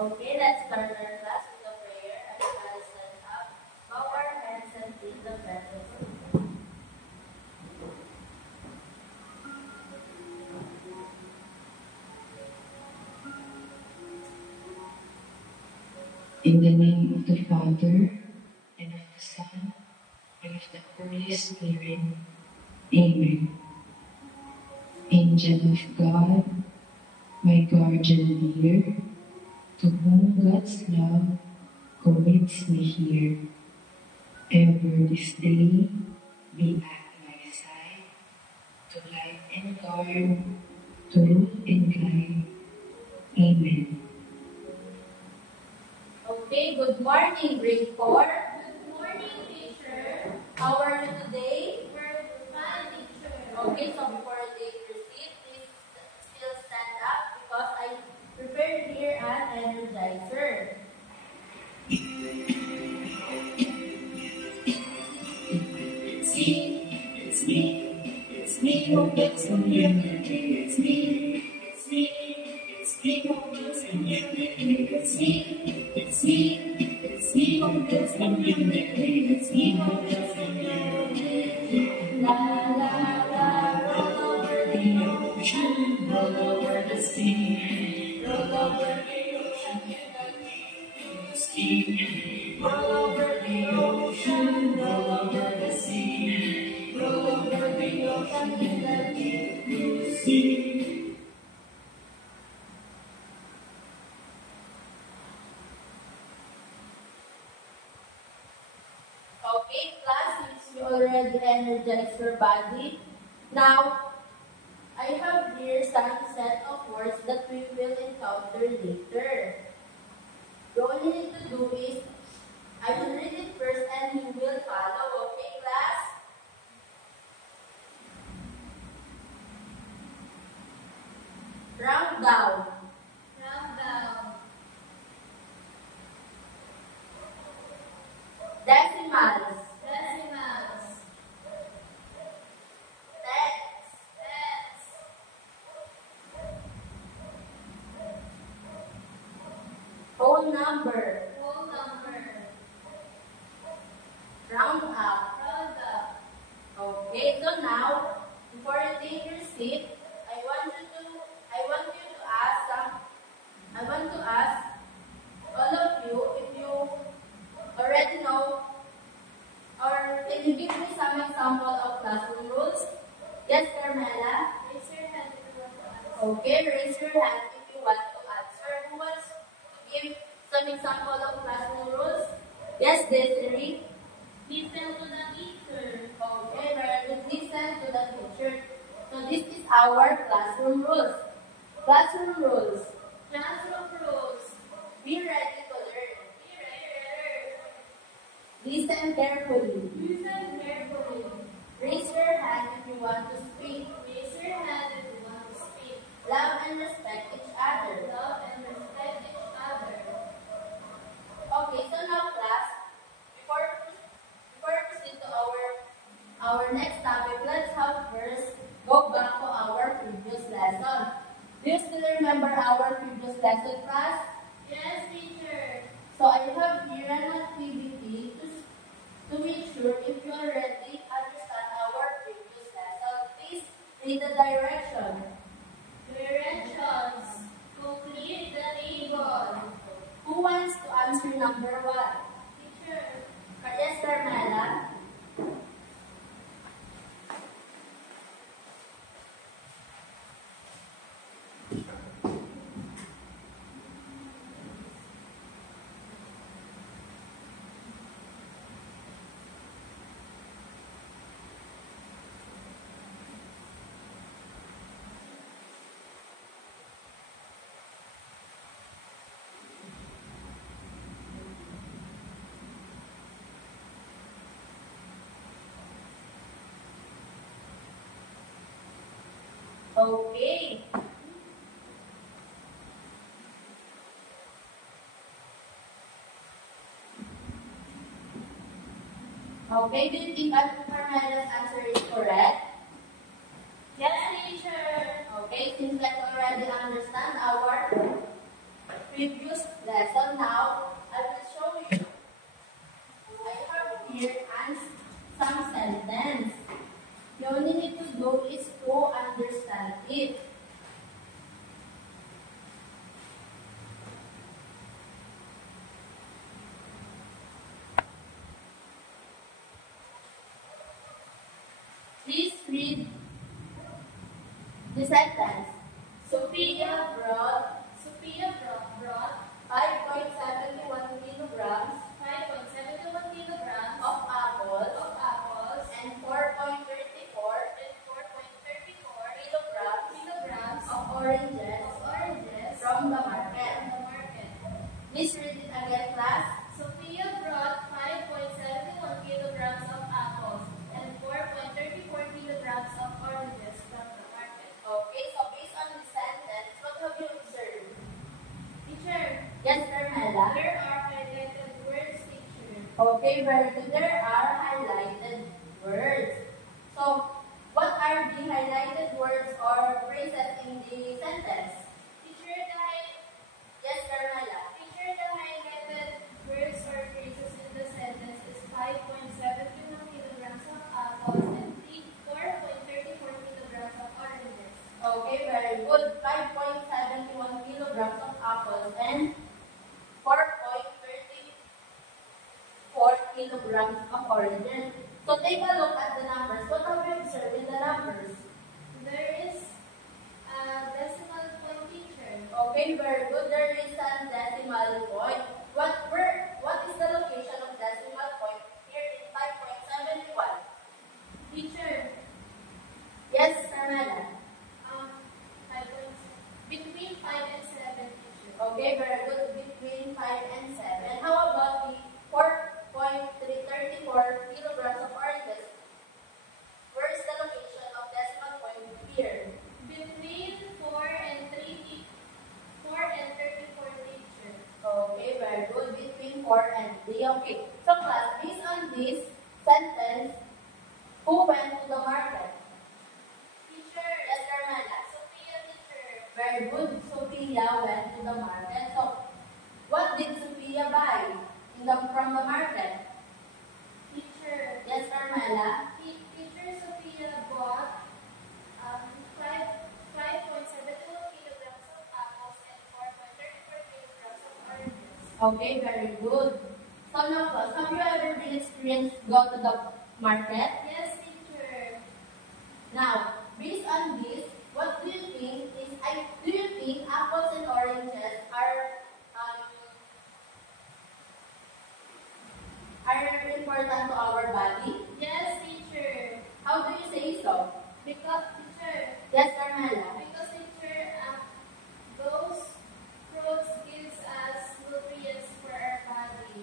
Okay, let's start our class with a prayer. Everybody stand up, bow our heads and plead the presence of God. In the name of the Father, and of the Son, and of the Holy Spirit. Amen. Angel of God, my guardian dear, to whom God's love commits me here, ever this day be at my side, to light and guard, to rule and guide. Amen. Okay, good morning, grade 4. Good morning, teacher. How are you today? We're fine, teacher. Okay, so before I take your seat, please still stand up because I prepared here an energizer. It's me who gets immunity. It's me who gets immunity. It's me who gets immunity. It's me who gets immunity. La la la, roll over the ocean, roll over the sea, roll over the ocean in the deep blue sea. Roll over the ocean, roll over the sea, roll over the ocean in the deep blue sea. Okay, class, since you already energized your body, now I have here some set of words that we will encounter later. The only need to do is, I will read it first and you will follow, okay class? Round down. Round down. Decimals. Decimals. Tens. Tens. Whole number. Whole number. Round up. Round up. Okay, so now, before you take your seat, I want to ask all of you if you already know, or can you give me some example of classroom rules? Yes, Carmela? Raise your hand if you want to answer. Okay, raise your hand if you want to answer. Who wants to give some example of classroom rules? Yes, Desiree? Listen to the teacher. Okay, very good. Listen to the teacher. So this is our classroom rules. Classroom rules. Classroom rules. Be ready to learn. Be ready to learn. Listen carefully. Listen carefully. Raise your hand if you want to speak. Raise your hand if you want to speak. Love and respect each other. Love and respect each other. Okay, so now class, before we proceed to our next topic, let's have first go back to our previous lesson. Do you still remember our previous lesson, class? Yes, teacher. So I have here an activity to make sure if you already understand our previous lesson. Please read the direction. Directions. Complete the table. Who wants to answer number 1? Teacher. Yes, Carmela. Okay. Okay, do you think Carmela's answer is correct? Yes, teacher. Okay, since I already understand our previous lesson. Now, I will show you. I have here some sentence. You only need to do is to understand it. Please read the sentence. Sophia brought 5.71 kilograms of apples and 4.34 kilograms of oranges from the market. Please read it again, class. Sophia brought 5.71 kilograms of apples and 4.34 kilograms of oranges from the market. Okay, so based on the sentence, what have you observed? Teacher, Yes, Carmela. there are highlighted words, teacher. Okay, very good. There are highlighted words. So, what are the highlighted words or phrases in the sentence? Teacher, Yes, Carmela. the highlighted words or phrases in the sentence is 5.71 kilograms of apples and 4.34 kilograms of oranges. Okay, very good. 5.71 kilograms of apples and 4.34 kilograms of oranges. So take a look at the numbers. What have you observed in the numbers? There is a decimal point, teacher. Okay, very good. There is a decimal point. What is the location of decimal point here in 5.71? Teacher, Yes, Carmela. 5 points. Between 5 and 7, teacher. Okay, very good. Between 5 and 7. How about the 4.34 kilograms of oranges? Where is the location of decimal point here? Between 4 and 34, teacher. Okay, very good. Between 4 and 3. Okay. So class, based on this sentence, who went to the market? Teacher, Yes, Carmela. Sophia, teacher. Very good. Sophia went to the market. So, what did Sophia buy from the market? Teacher, Yes, Carmela. Teacher Sophia bought 5.71 kilograms of apples and 4.34 kilograms of oranges. Okay, very good. So now, class, have you ever been experienced go to the market? Yes, teacher. Now, based on this, what do you think do you think apples and oranges are important to our body? Yes, teacher. How do you say so? Because, teacher, Yes, Carmela. teacher, those fruits gives us nutrients for our body.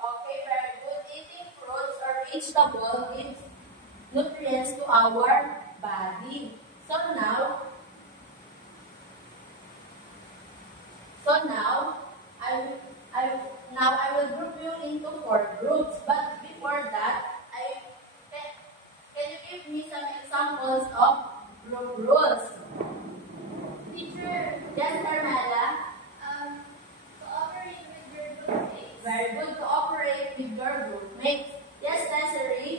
Okay, very good. Eating fruits or vegetables gives nutrients to our body. So now, I will group you into 4 groups. But before that, can you give me some examples of group rules? Teacher, Yes, Carmela. cooperate with your groupmates. Very good. Cooperate with your group mates. Yes, Desiree.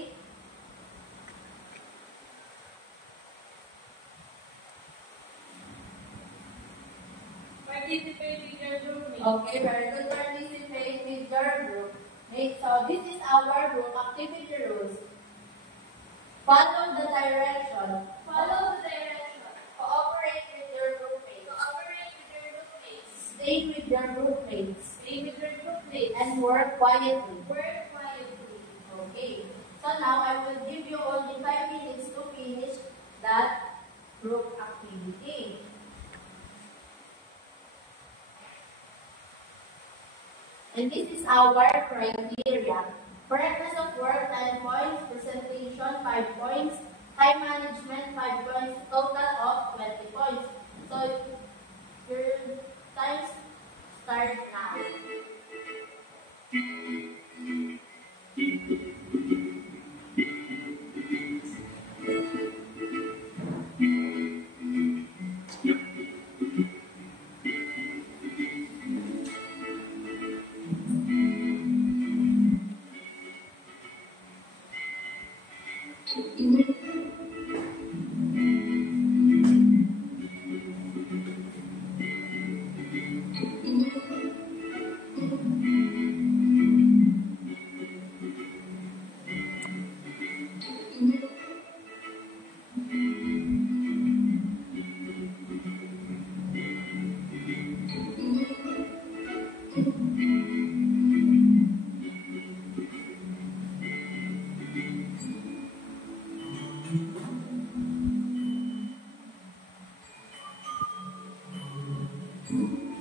Participate with your groupmates. Okay, very good. Participate with your group mates. So this is our group activity rules. Follow the direction. Follow the direction. Cooperate with your group mates. Cooperate with your groupmates. Stay with your group mates. Stay with your groupmates. And work quietly. Work quietly. Okay. So now I will give you only 5 minutes to finish that group activity. And this is our criteria. Correctness of work, 10 points. Presentation, 5 points. Time management, 5 points. Total of 20 points. So, your times start now.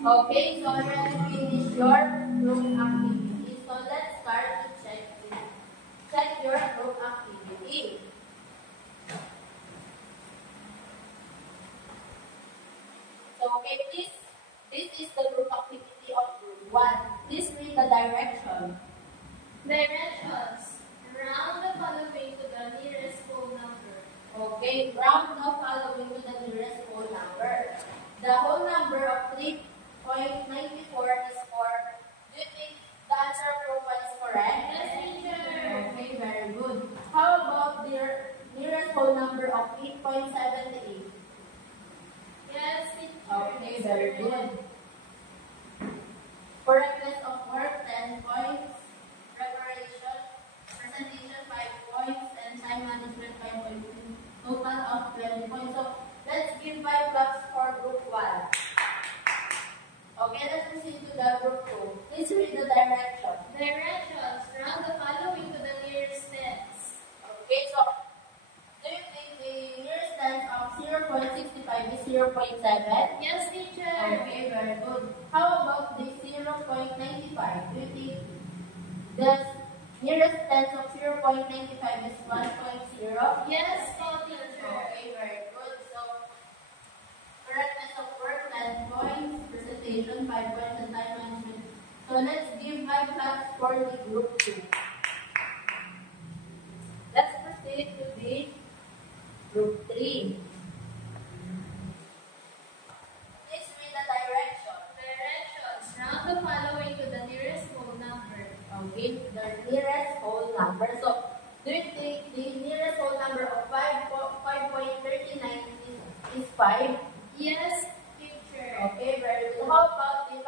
Okay, so already finished your group activity. So let's start to check your group activity. So okay, please, this is the group activity of group 1. Please read the direction. Directions. Round the following to the nearest whole number. Okay, round the following to the nearest whole number. The whole number of 3.94 is 4. Do you think the answer of group 1 is correct? Yes, teacher. Okay, very good. How about the nearest whole number of 8.78? Yes, teacher. Okay, very good. Correctness of work, 10 points. Preparation, presentation, 5 points. And time management, 5 points. Total of 20 points. So, let's give 5 claps for group 1. Okay, let's proceed to the group 2. Please read the direction. Directions. Round the following to the nearest tens. Okay, so, do you think the nearest tens of 0.65 is 0.7? Yes, teacher. Okay, very good. How about the 0.95? Do you think the nearest tens of 0.95 is 1.0? Yes, teacher. Okay, very good. So, correctness of work, 10 points. Presentation, 5 points, and time management. So, let's give 5 claps for the group 2. Let's proceed to the group 3. Please read the direction. Directions. Round the following to the nearest whole number. Okay, the nearest whole number. So, do you think the nearest whole number of 5.39 is 5? Yes, teacher. Okay, very good. How about the 5.32?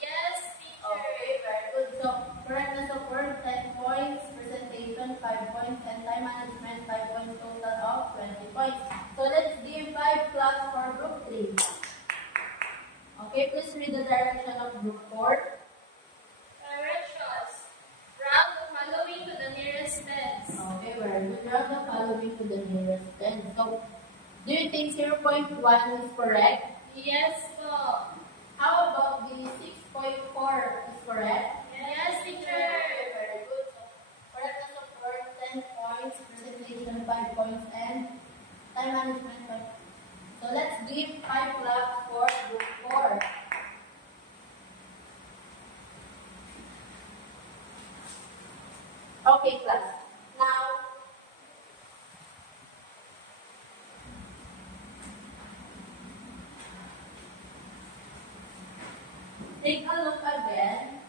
Yes, teacher. Okay, very good. So, correctness of work, 10 points. Presentation, 5 points. And time management, 5 points. Total of 20 points. So, let's give 5 claps for group 3. Okay, please read the direction of group 4. Directions. Round the following to the nearest tens. Okay, very good. Round the following to the nearest 10. So, do you think 0.1 is correct? Yes, po. How about the 6.4 is correct? Yes, teacher. Okay, very good. So, correctness of work, 10 points. Presentation, 5 points. And time management, 5 points. So, let's give 5 claps for group 4. Okay, class. Now, take a look again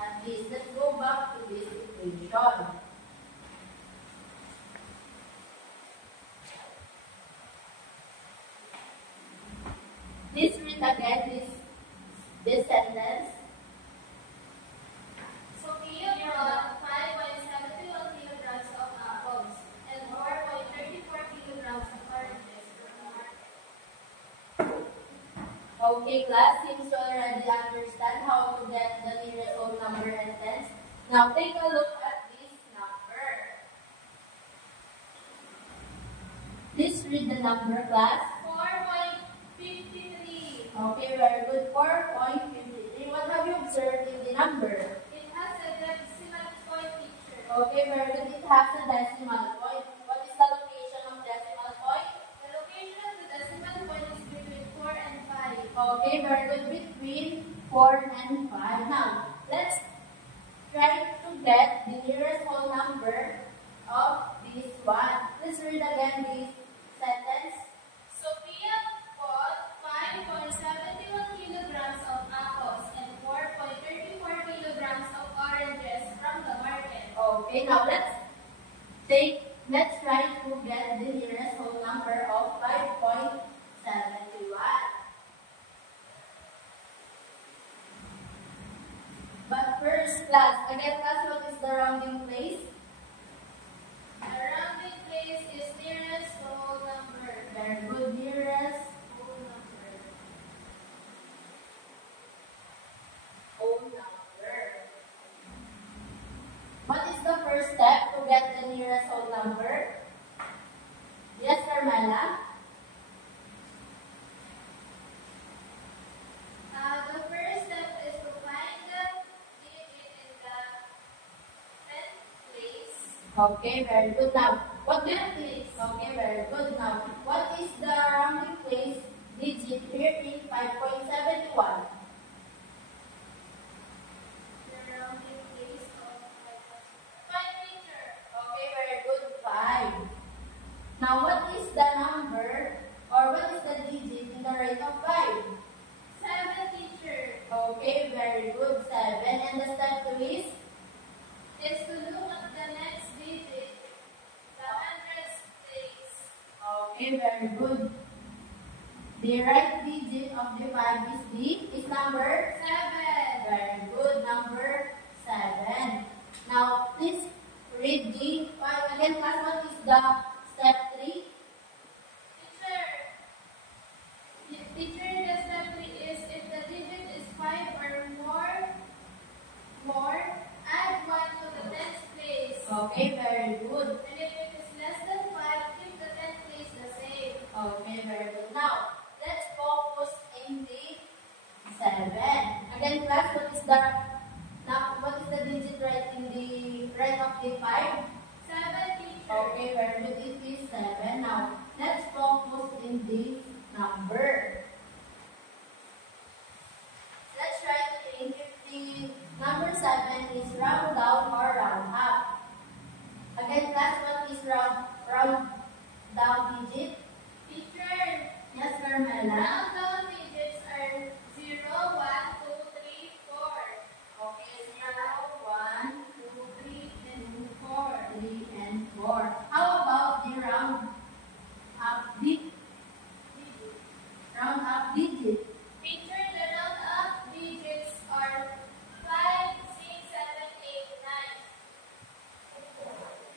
at this. Let's go back to this equation. Please read again this sentence. Sophia brought 5.71 kilograms of apples and 4.34 kilograms of oranges from the market. Okay, class, seems you already understand how to get the nearest whole number and tens. Now, take a look at this number. Please read the number, class. 4.53. Okay, very good. 4.53. What have you observed in the number? It has a decimal point, teacher. Okay, very good. It has a decimal point. What is the location of decimal point? The location of the decimal point is between 4 and 5. Okay, very good. Between 4 and 5. Now, let's try to get the nearest whole number of this one. Let's read again this sentence. Sophia bought 5.71 kilograms of apples and 4.34 kilograms of oranges from the market. Okay, now let's try to get the nearest whole number of 5.71. But first, class, again, class, what is the rounding place? The rounding place is nearest whole number. Very good, nearest Whole number. whole number. What is the first step to get the nearest whole number? Yes, Carmela? Okay, very good. Now, what do you Tenth think? place. Okay, very good. Now, what is the rounding place digit here in 5.71? The rounding place of 5 teacher. Okay, very good. 5. Now, what is the number or what is the digit in the right of 5? 7 teacher. Okay, very good. 7. And the step 2 Is to look at the next digit, the hundredth place. Okay, very good. The right digit of the 5 is number 7. very good. Number 7. Now, please read the again, class. What is the step 3? Teacher. Teacher, the step 3 is if the digit is 5 or more, add 1 to the 10th place. Okay, very good. And if it is less than 5, keep the 10th place the same. Okay, very good. Now, let's focus in the 7. Again, class, what is the digit right in the right of the 5? 7 teacher. Okay, very good. It is 7. Now, let's focus in the number. Let's try to think if the number 7 is round down or round up. Again, class, what is round down digit? Teacher, Yes, Carmela. round down digits are 0, 1, 2, 3, 4. Okay, 0, 1, 2, 3 and 4. 3, and 4. How about the round up digit? Round up digit. Teacher, the round up digits are 5, 6, 7, 8,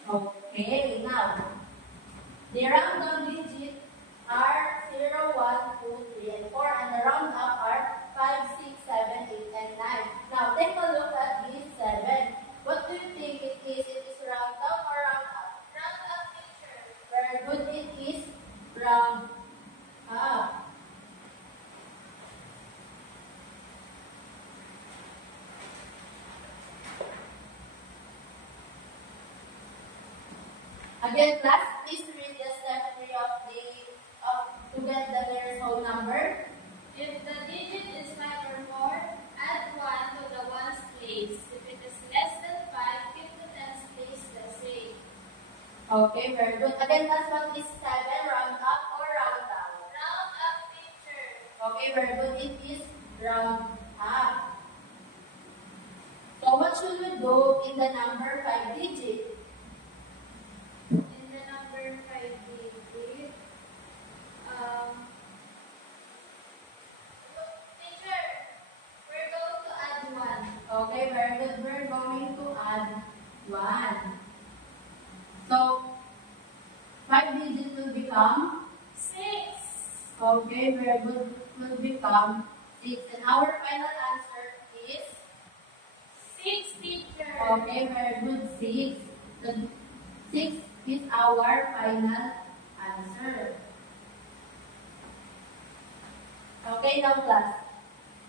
9. Okay, now, the round down digits are 0, 1, 2, 3, and 4, and the round up are 5, 6, 7, 8, and 9. Now, take a look at this 7. What do you think it is? It is round down or round up? Round up, teacher. Very good, it is round up. Again, class, please read the step 3 to get the nearest whole number. If the digit is 5 or more, add 1 to the ones place. If it is less than 5, keep the tens place the same. Okay, very good. Again, class, what is 7? Round up or round down? Round up, teacher. Okay, very good. It is round up. So what should we do in the number 5 digit? In the number 5 digit, teacher, we're going to add 1. Okay, very good. We're going to add 1. So, 5 digits will become 6. okay, very good. Will become 6. And our final answer is 6, teacher. okay, very good. 6. The 6 is our final answer. Okay, now class.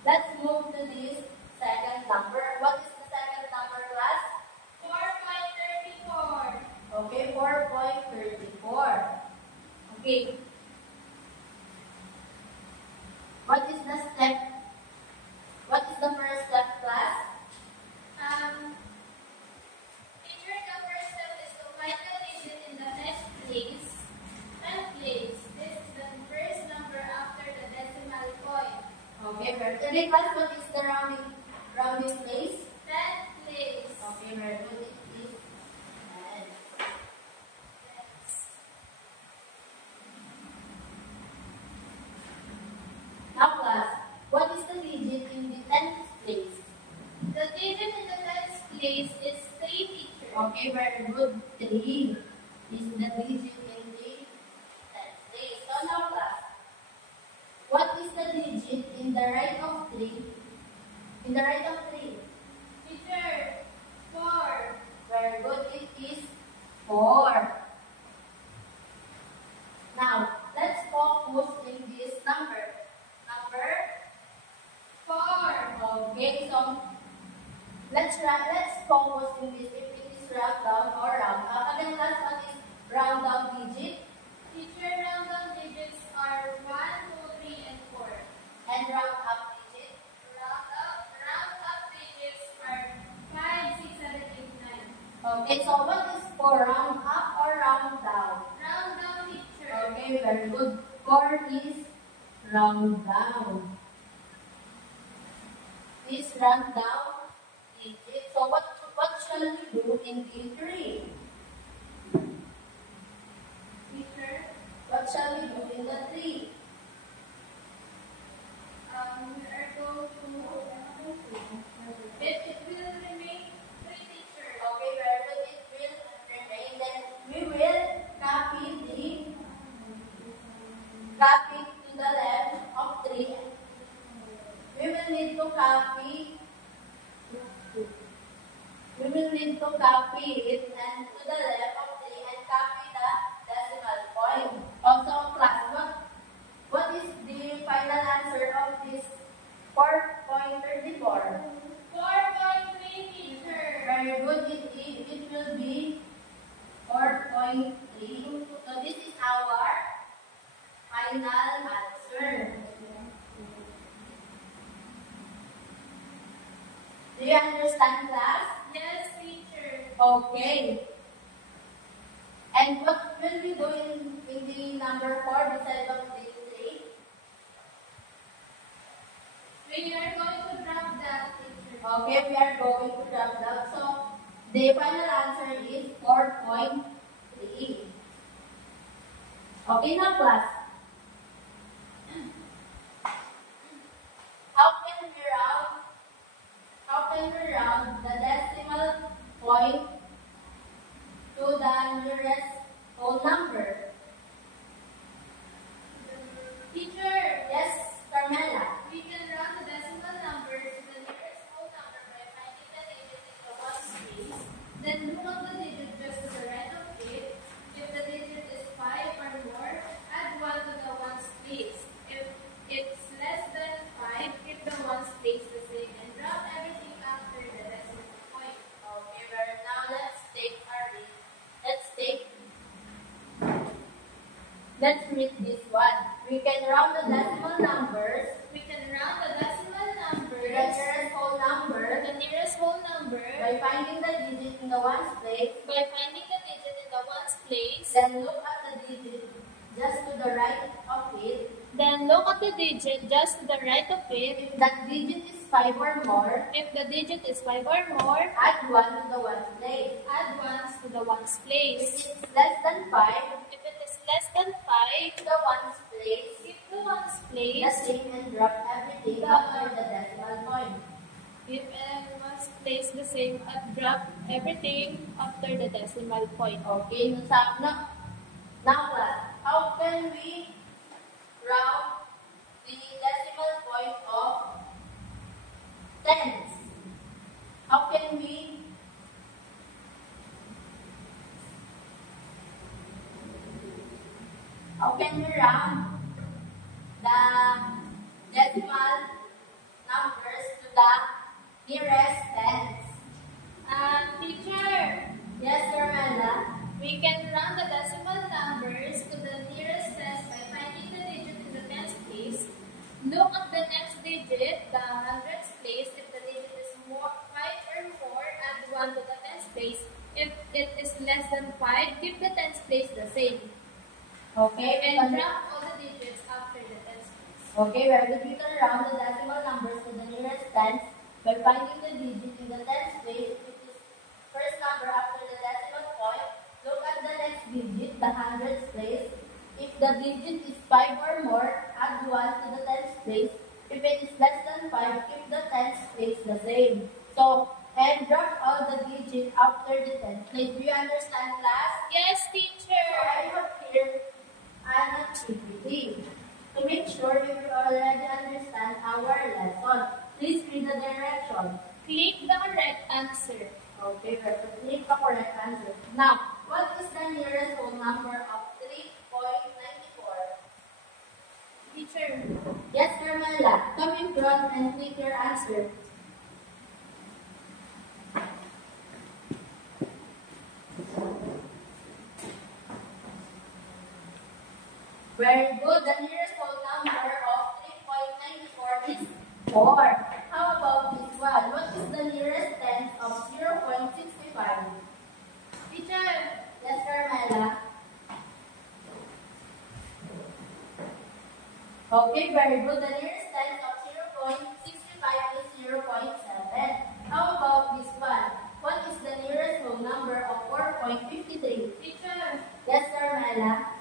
Let's move to this second number. What is the second number, class? 4.34. Okay, 4.34. Okay. What is the step? What is the first step, class? Teacher, the first step is to find the digit in the next place. 10th place. This is the first number after the decimal point. Okay, very good. Okay, class, what is the rounding place? 10th place. Okay, very good. It is 10. Now, class, what is the digit in the 10th place? The digit in the 10th place is 3, teacher. Okay, very good. 3 is the digit in the 10th place. So now, class, what is the digit in the right of 3? In the right of 3? Teacher, 4. Very good. It is 4. Now, let's focus in this number. Number 4. okay. So let's focus in this. If it is round down or round up? Again, class, what is round down digit? Teacher, round down digits are 1, 2, 3, and 4. And round up digit? Round up digits are 5, 6, 7, 8, 9. Okay, so what is for round up or round down? Round down, teacher. Okay, very good. 4 is round down. Is round down digit. So what shall we do in D3? Teacher, What shall we do in the 3? we are going to, it will remain 3, teacher. Okay, very good. It will remain. Then we will copy to the left of 3. We will need to copy it and to the left of 3 and copy the decimal point. Also, class, what is the final answer of this 4.34? 4.3, teacher. Very good. It will be 4.3. So this is our final answer. Do you understand, class? Yes, teacher. Okay. And what will we do in the number 4 beside of the 3? We are going to drop that, teacher. Okay, we are going to drop that. So the final answer is 4.3. Okay, now class. How can we round the decimal point to the nearest whole number? Teacher, Yes, Carmela. we can round the decimal number to the nearest whole number by finding the digit in the ones place. Then look up the digit just to the right of it. If the digit is 5 or more, add 1 to the ones place. If it's less than 5, keep the ones place the same and drop everything after the decimal point. Okay, well, now let's read this one. We can round the decimal numbers We can round the decimal to numbers the nearest whole number to the nearest whole number by finding the digit in the ones place. by finding the digit in the ones place. Then look at the digit just to the right of it. Then look at the digit just to the right of it. If that digit is 5 or more, If the digit is 5 or more, add 1 to the ones place. add ones to the ones If place. it's less than 5, If it is less than 5, to the ones place, keep the ones the place. same and drop everything after the decimal point. Keep ones place the same and drop everything after the decimal point. Okay, now class, how can we round the decimal point of tens? How can we round the decimal numbers to the nearest tens? Teacher, Yes, Carmela. we can round the decimal numbers to the nearest tens by finding the digit in the tens place. Look at the next digit, the hundreds place. If the digit is 5 or more, add 1 to the tens place. If it is less than 5, keep the tens place the same. Okay, And drop all the digits after the tens place. Okay, where we can round the decimal numbers to the nearest tens by finding the digit in the tens place, which is first number after the decimal point. Look at the next digit, the hundreds place. If the digit is 5 or more, add 1 to the tens place. If it is less than 5, keep the tens place the same. So, and drop all the digits after the tens place. Do you understand, class? Yes, So teacher. I have here an activity. To make sure you already understand our lesson, please read the direction. Click the correct answer. Okay, we have to click the correct answer. Now, what is the nearest whole number of 3.94? Teacher, Yes, Carmela, come in front and click your answer. Very good. The nearest whole number of 3.94 is 4. How about this one? What is the nearest tens of 0.65? Teacher, Yes, Carmela. Okay, very good. The nearest tens of 0.65 is 0.7. How about this one? What is the nearest whole number of 4.53? teacher, Yes, Carmela.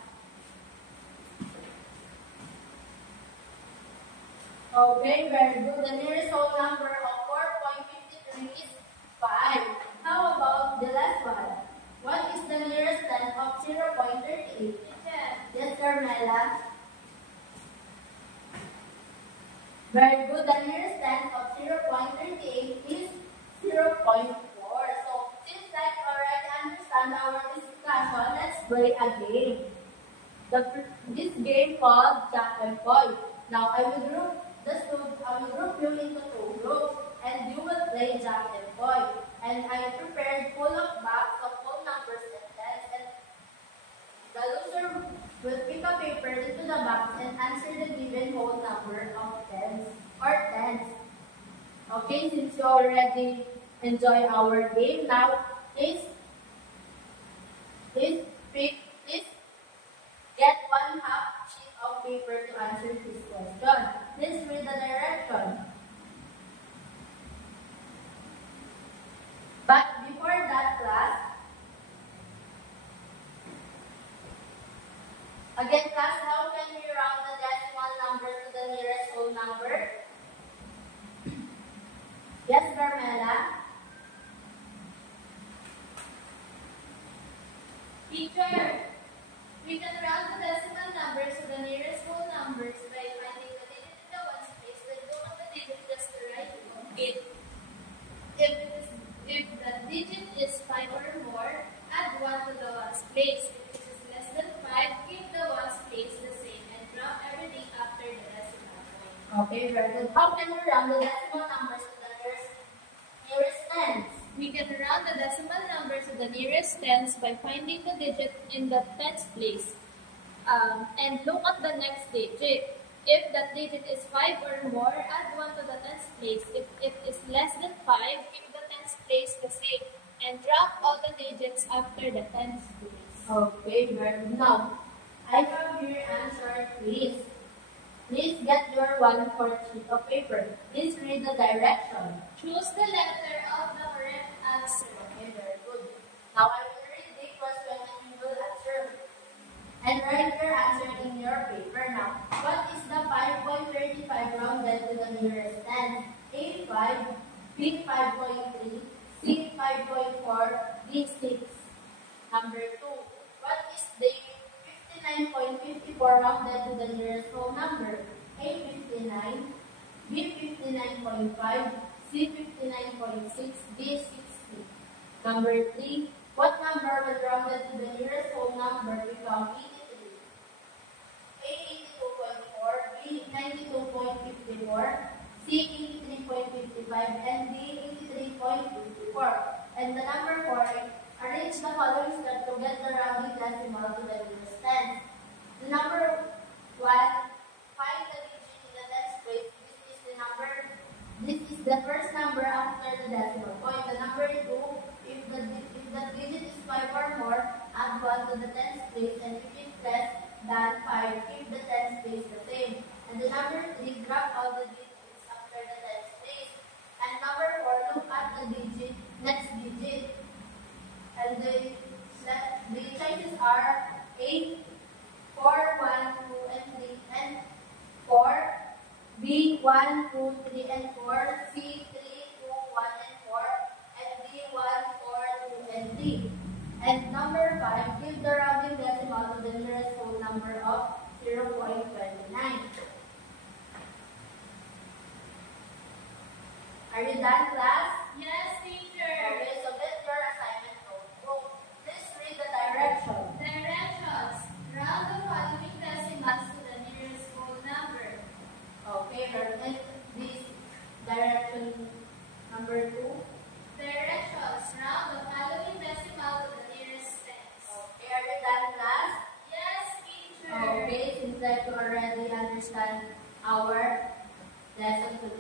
Okay, very good. The nearest whole number of 4.53 is 5. How about the last one? What is the nearest ten of 0.38? teacher, Yes, Carmela. Very good. The nearest ten of 0.38 is 0.4. So, since like already understand our discussion, let's play a game. This game called Jack and Boy. Now, I will group you into two groups, and you will play Jack and Boy. And I prepared full of box of whole numbers and tens, and the loser will pick a paper into the box and answer the given whole number of tens or tens. Okay, since you already enjoy our game, now please get 1/2 sheet of paper to answer this question. Please read the direction. But before that, class, again, class, how can we round the decimal number to the nearest whole number? Yes, Carmela? teacher. We can round the decimal numbers to the nearest whole numbers by finding the digit in the ones place, then look at the digit just to the right of it. If the digit is 5 or more, add 1 to the ones place. If it is less than 5, keep the ones place the same and drop everything after the decimal point. Okay, very good. How can we round the decimal numbers to the nearest tens? We can round the decimal number to the nearest tens by finding the digit in the tens place. And look at the next digit. If that digit is 5 or more, add 1 to the tens place. If it is less than 5, keep the tens place the same and drop all the digits after the tens place. Okay, very good. Now, I have your answer, please. Please get your 1/4 sheet of paper. Please read the direction. Choose the letter of the correct answer. Okay, very good. Now, I will read the question and you will answer. And write your answer in your paper. Now, what is the 5.35 rounded to the nearest tens? A 5, B 5.3, C 5.4, D 6. Number 2. What is the 59.54 rounded to the nearest whole number? A 59, B 59.5, C 59.6, D 60. Number 3. What number when rounded to the nearest whole number become 83? A 82.4, B 92.54, C 83.55, and D 83.54. And the number 4, arrange the following step to get the rounding decimal to the nearest tens. The number 1, find the digit in the tens place. This is the first number after the decimal point. The number 2, if the digit is 5 or more, add 1 to the tens place, and if it is less than 5, keep the tens place the same. And the number 3, drop all the digits after the tens place. And number 4, look at the next digit. And the choices are 8, 4, 1, 2, and 3, and 4. B 1, 2, 3, and 4. C 3, 2, 1, and 4. And D 1, 4, 2, and 3. And number 5, give the rounding decimal to the nearest whole number of 0.29. Are you done, class? Yes, teacher. Okay, so get your assignment notebook. Please read the direction. Directions. Round the following decimals to the nearest whole number. Okay, and this direction number 2. Directions. Round the following decimal to the nearest tens. Okay, are you done, class? Yes, teacher. Okay, since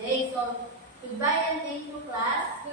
today. So, goodbye and thank you, class.